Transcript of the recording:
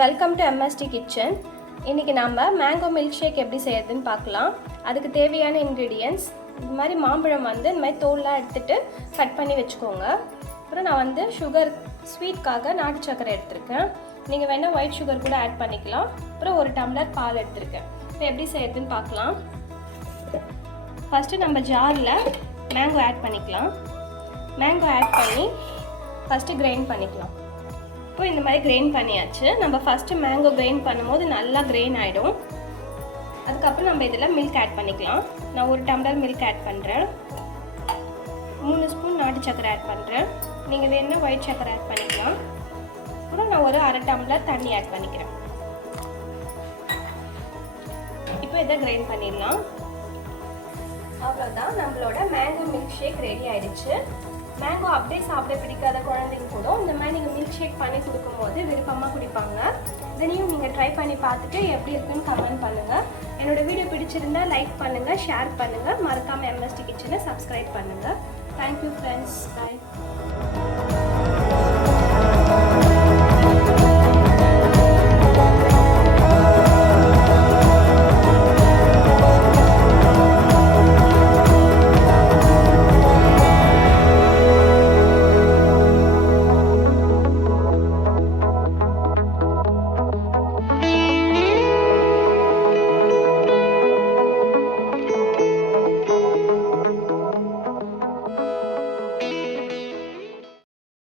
Welcome to MSD kitchen. இன்றைக்கி நம்ம mango milk shake எப்படி செய்யறதுன்னு பார்க்கலாம். அதுக்கு தேவையான இன்க்ரீடியன்ட்ஸ் இந்த மாதிரி மாம்பழம் இந்த மாதிரி தோல்லாம் எடுத்துகிட்டு கட் பண்ணி வச்சுக்கோங்க. அப்புறம் நான் சுகர் ஸ்வீட்காக நாட்டு சக்கரை எடுத்திருக்கேன். நீங்கள் வேணால் ஒயிட் சுகர் கூட ஆட் பண்ணிக்கலாம். அப்புறம் ஒரு டம்ளர் பால் எடுத்திருக்கேன். இப்போ எப்படி செய்யறதுன்னு பார்க்கலாம். ஃபஸ்ட்டு நம்ம ஜாரில் மேங்கோ ஆட் பண்ணிக்கலாம். மேங்கோ ஆட் பண்ணி ஃபஸ்ட்டு கிரைண்ட் பண்ணிக்கலாம். இப்போ இந்த மாதிரி கிரைண்ட் பண்ணியாச்சு. நம்ம ஃபஸ்ட்டு மேங்கோ கிரைண்ட் பண்ணும்போது நல்லா கிரைண்ட் ஆகிடும். அதுக்கப்புறம் நம்ம இதில் மில்க் ஆட் பண்ணிக்கலாம். நான் ஒரு டம்ளர் மில்க் ஆட் பண்ணுறேன். 3 ஸ்பூன் நாட்டு சக்கரை ஆட் பண்ணுறேன். நீங்கள் வேணும்னா ஒயிட் சக்கரை ஆட் பண்ணிக்கலாம். அப்புறம் நான் ஒரு அரை டம்ளர் தண்ணி ஆட் பண்ணிக்கிறேன். இப்போ இதை கிரைண்ட் பண்ணிடலாம். அவ்வளோதான், நம்மளோட மேங்கோ மில்க் ஷேக் ரெடி ஆகிடுச்சு. மேங்கோ அப்படியே சாப்பிட பிடிக்காத குழந்தைங்க கூட இந்த மாதிரி நீங்கள் மில்க் ஷேக் பண்ணி கொடுக்கும்போது விருப்பமாக குடிப்பாங்க. இதனையும் நீங்கள் ட்ரை பண்ணி பார்த்துட்டு எப்படி இருக்குன்னு கமெண்ட் பண்ணுங்கள். என்னோட வீடியோ பிடிச்சிருந்தா லைக் பண்ணுங்கள், ஷேர் பண்ணுங்கள். மறக்காமல் MSD கிச்சனை சப்ஸ்கிரைப் பண்ணுங்கள். Thank you friends. பாய்.